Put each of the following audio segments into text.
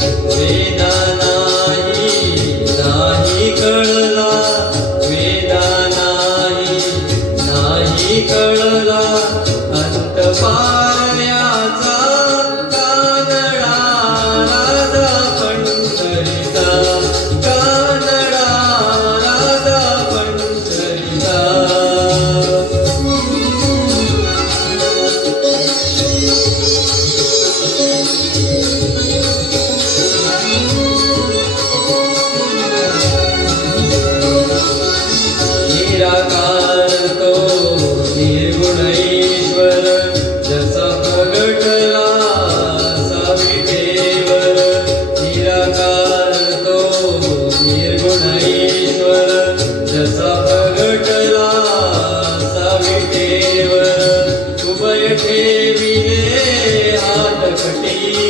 Hridoy to me.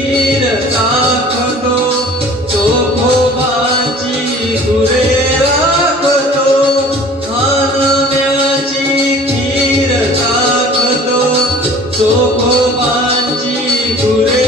today.